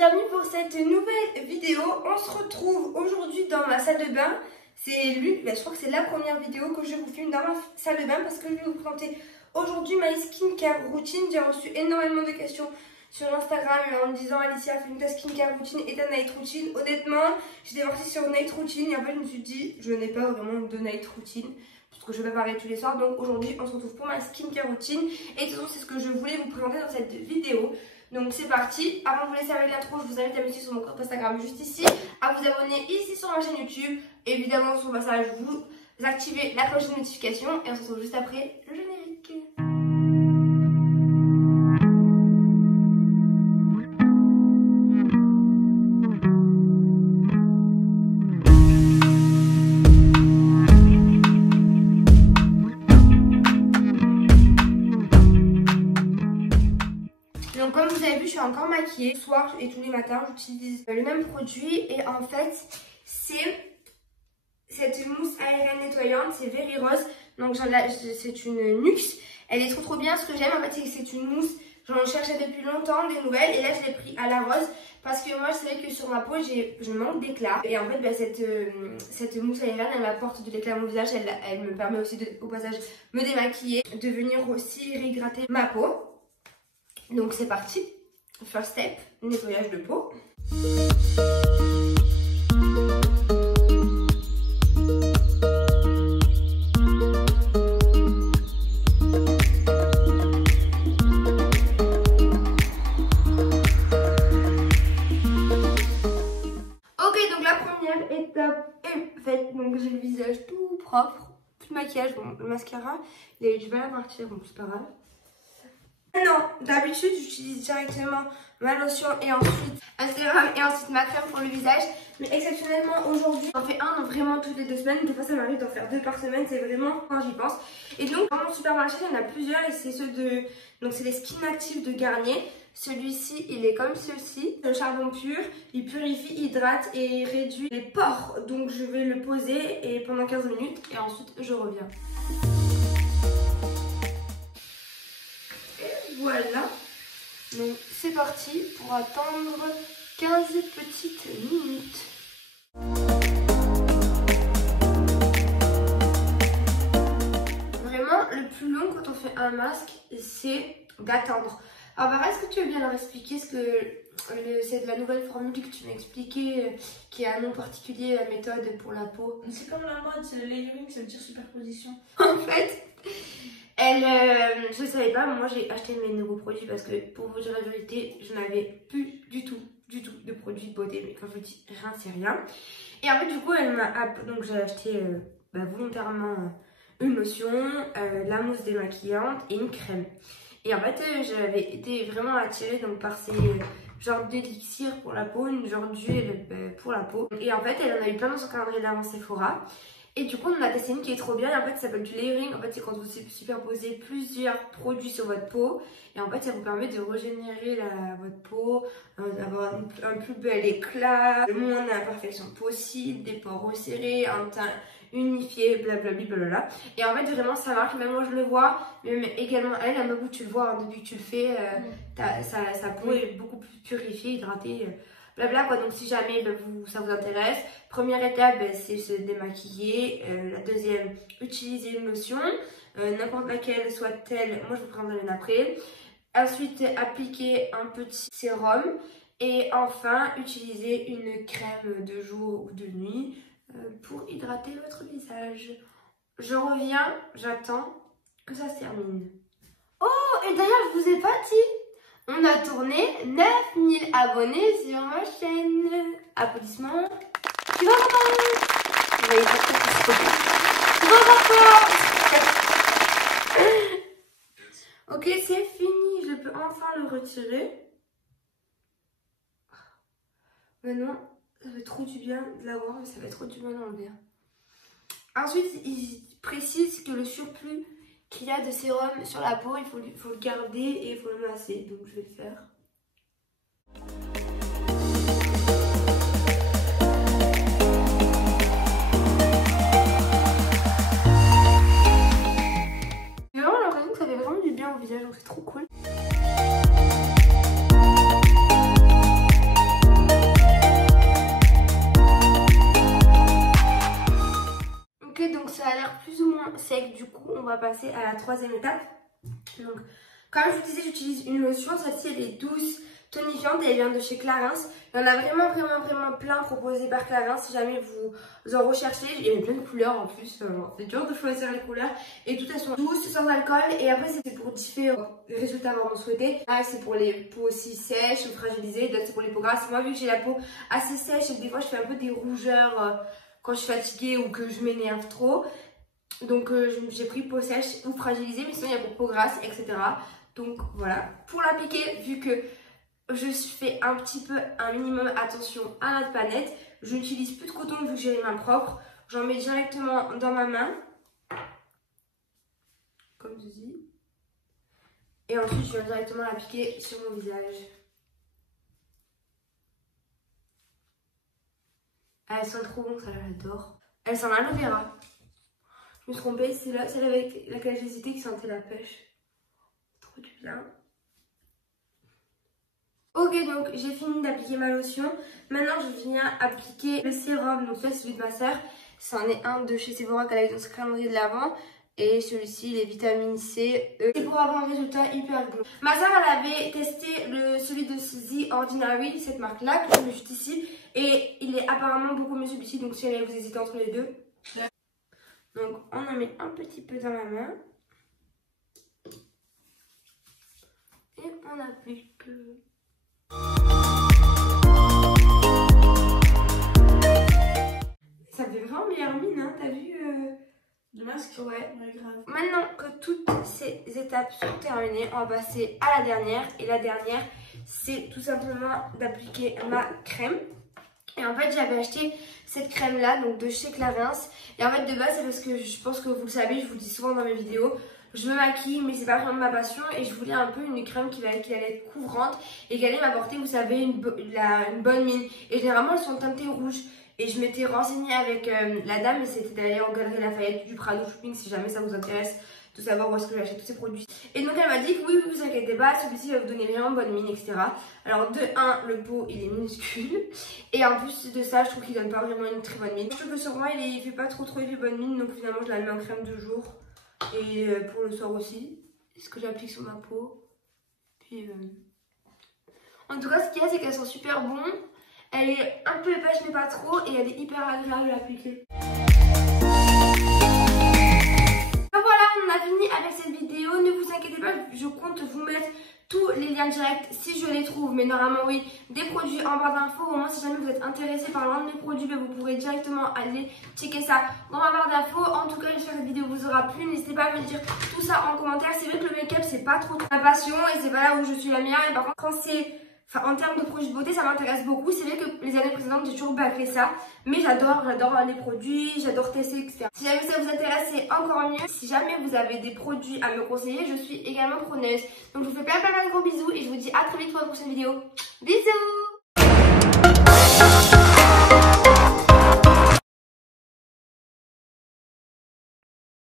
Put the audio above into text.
bienvenue pour cette nouvelle vidéo. On se retrouve aujourd'hui dans ma salle de bain. Je crois que c'est la première vidéo que je vous filme dans ma salle de bain parce que je vais vous présenter aujourd'hui ma skincare routine. J'ai reçu énormément de questions sur Instagram en me disant Alicia, fais-nous ta skincare routine et ta night routine. Honnêtement, j'étais partie sur night routine et en fait je me suis dit je n'ai pas vraiment de night routine parce que je vais parler tous les soirs. Donc aujourd'hui on se retrouve pour ma skincare routine et de toute façon c'est ce que je voulais vous présenter dans cette vidéo. Donc c'est parti. Avant de vous laisser avec l'intro, je vous invite à me suivre sur mon compte Instagram juste ici, à vous abonner ici sur ma chaîne YouTube. Évidemment sur le passage vous activez la cloche de notification et on se retrouve juste après le générique. Donc comme vous avez vu, je suis encore maquillée. Ce soir et tous les matins, j'utilise le même produit. Et en fait, c'est cette mousse aérienne nettoyante. C'est Very Rose. Donc c'est une Nuxe. Elle est trop bien. Ce que j'aime en fait, c'est que c'est une mousse. J'en cherchais depuis longtemps des nouvelles. Et là, je l'ai pris à la rose. Parce que moi, c'est vrai que sur ma peau, je manque d'éclat. Et en fait, cette mousse aérienne, elle m'apporte de l'éclat à mon visage. Elle me permet aussi, au passage, me démaquiller. De venir aussi réhydrater ma peau. Donc c'est parti, first step, nettoyage de peau. Ok, donc la première étape est faite. Donc j'ai le visage tout propre, plus de maquillage. Bon, le mascara, il a eu du mal à partir, donc c'est pas grave. Non, d'habitude j'utilise directement ma lotion et ensuite un sérum et ensuite ma crème pour le visage. Mais exceptionnellement aujourd'hui, j'en fais un vraiment toutes les 2 semaines. Des fois ça m'arrive d'en faire 2 par semaine, c'est vraiment quand j'y pense. Et donc dans mon supermarché il y en a plusieurs et c'est ceux de... Donc c'est les Skin Active de Garnier. Celui-ci il est comme ceci, le charbon pur, il purifie, hydrate et réduit les pores. Donc je vais le poser et pendant 15 minutes et ensuite je reviens. Voilà, donc c'est parti pour attendre 15 petites minutes. Vraiment, le plus long quand on fait un masque, c'est d'attendre. Alors Bara, est-ce que tu veux bien leur expliquer ce que c'est de la nouvelle formule que tu m'as expliqué, qui a un nom particulier, la méthode pour la peau? C'est comme la mode, c'est le layering, ça veut dire superposition. En fait... je ne savais pas, moi j'ai acheté mes nouveaux produits parce que pour vous dire la vérité, je n'avais plus du tout de produits de beauté. Mais quand je vous dis rien, c'est rien. Et en fait, du coup, donc j'ai acheté volontairement une lotion, la mousse démaquillante et une crème. Et en fait, j'avais été vraiment attirée donc, par ces genres d'élixir pour la peau, une genre d'huile pour la peau. Et en fait, elle en a eu plein dans son calendrier d'avant Sephora. Et du coup on en a testé une qui est trop bien et en fait ça s'appelle du layering. En fait c'est quand vous superposez plusieurs produits sur votre peau et en fait ça vous permet de régénérer votre peau, d'avoir un plus bel éclat, le moins d'imperfections possible, des pores resserrés, un teint unifié, blablabla blablabla. Et en fait vraiment ça marche, même moi je le vois, mais également elle, à même où tu le vois hein, depuis que tu le fais, sa peau est beaucoup plus purifiée, hydratée. Blabla quoi. Donc si jamais ça vous intéresse, première étape c'est se démaquiller, la deuxième utiliser une lotion, n'importe laquelle soit-elle, moi je vous prendrai une après. Ensuite appliquer un petit sérum et enfin utiliser une crème de jour ou de nuit pour hydrater votre visage. Je reviens, j'attends que ça se termine. Oh et d'ailleurs je vous ai pas dit, on a tourné 9000 abonnés sur ma chaîne. Applaudissements. Tu vas voir. Vous voyez pas trop. Tu vas voir. Ok, c'est fini. Je peux enfin le retirer. Maintenant, ça fait trop du bien de l'avoir, mais ça fait trop du bien d'enlever. Ensuite, il précise que le surplus qu'il y a de sérum sur la peau, il faut le garder et il faut le masser. Donc je vais le faire. J'ai vraiment l'impression que ça fait vraiment du bien au visage, donc c'est trop cool. on va passer à la troisième étape. Donc, comme je vous disais, j'utilise une lotion. Celle-ci, elle est douce, tonifiante et elle vient de chez Clarins. Il y en a vraiment plein proposés par Clarins. Si jamais vous en recherchez, il y a plein de couleurs en plus. C'est dur de choisir les couleurs. Et toutes elles sont douces, sans alcool. Et après, c'est pour différents résultats vraiment souhaités. Là, c'est pour les peaux aussi sèches ou fragilisées. D'autres, c'est pour les peaux grasses. Moi, vu que j'ai la peau assez sèche et des fois, je fais un peu des rougeurs quand je suis fatiguée ou que je m'énerve trop. Donc, j'ai pris peau sèche ou fragilisée. Mais sinon, il y a pour peau grasse, etc. Donc, voilà. Pour l'appliquer, vu que je fais un minimum attention à notre planète. Je n'utilise plus de coton vu que j'ai les mains propres. J'en mets directement dans ma main. Comme ceci. Et ensuite, je viens directement l'appliquer sur mon visage. Elles sentent trop bon, ça j'adore. Elles sentent l'aloe vera. Je me suis trompée, c'est celle avec laquelle j'hésitais qui sentait la pêche. Trop du bien. Ok, donc j'ai fini d'appliquer ma lotion. Maintenant, je viens appliquer le sérum. Donc, ça, c'est celui de ma soeur. C'en est un de chez Sephora qu'elle a eu dans ce calendrier de l'avant. Et celui-ci, les vitamines C, E. C'est pour avoir un résultat hyper glow. Ma soeur, elle avait testé celui de The Ordinary, cette marque-là, que je mets juste ici. Et il est apparemment beaucoup mieux celui-ci. Donc, si jamais vous hésitez entre les deux. Donc, on en met un petit peu dans la main. Et on applique. Ça fait vraiment meilleure mine, hein, t'as vu Le masque? Ouais. Ouais, grave. Maintenant que toutes ces étapes sont terminées, on va passer à la dernière. Et la dernière, c'est tout simplement d'appliquer ma crème. Et en fait, j'avais acheté cette crème-là, donc de chez Clarins. Et en fait, de base, c'est parce que je pense que vous le savez, je vous le dis souvent dans mes vidéos. Je me maquille, mais c'est pas vraiment ma passion. Et je voulais un peu une crème qui allait être couvrante et qui allait m'apporter, vous savez, une bonne mine. Et généralement, elles sont teintées rouges. Et je m'étais renseignée avec la dame, et c'était d'ailleurs au Galeries Lafayette du Prado Shopping, si jamais ça vous intéresse de savoir où est-ce que j'achète tous ces produits. Et donc elle m'a dit que oui, vous inquiétez pas, celui-ci va vous donner vraiment bonne mine, etc. Alors de 1, le pot il est minuscule. Et en plus de ça, je trouve qu'il donne pas vraiment une très bonne mine. Je trouve que sur moi il fait pas trop effet bonne mine, donc finalement je la mets en crème de jour. Et pour le soir aussi. C'est ce que j'applique sur ma peau. Puis en tout cas, ce qu'il y a, c'est qu'elles sont super bonnes. Elle est un peu épaisse mais pas trop et elle est hyper agréable à appliquer. Donc voilà, on a fini avec cette vidéo. Ne vous inquiétez pas, je compte vous mettre tous les liens directs si je les trouve. Mais normalement oui, des produits en barre d'infos. Au moins si jamais vous êtes intéressé par l'un de mes produits, vous pourrez directement aller checker ça dans ma barre d'infos. En tout cas, j'espère que cette vidéo vous aura plu. N'hésitez pas à me dire tout ça en commentaire. C'est vrai que le make-up c'est pas trop ma passion et c'est pas là où je suis la meilleure. Et par contre quand c'est... Enfin, en termes de produits de beauté, ça m'intéresse beaucoup. C'est vrai que les années précédentes, j'ai toujours bâclé ça. Mais j'adore les produits, j'adore tester, etc. Si jamais ça vous intéresse, c'est encore mieux. Si jamais vous avez des produits à me conseiller, je suis également preneuse. Donc, je vous fais plein de gros bisous et je vous dis à très vite pour une prochaine vidéo. Bisous!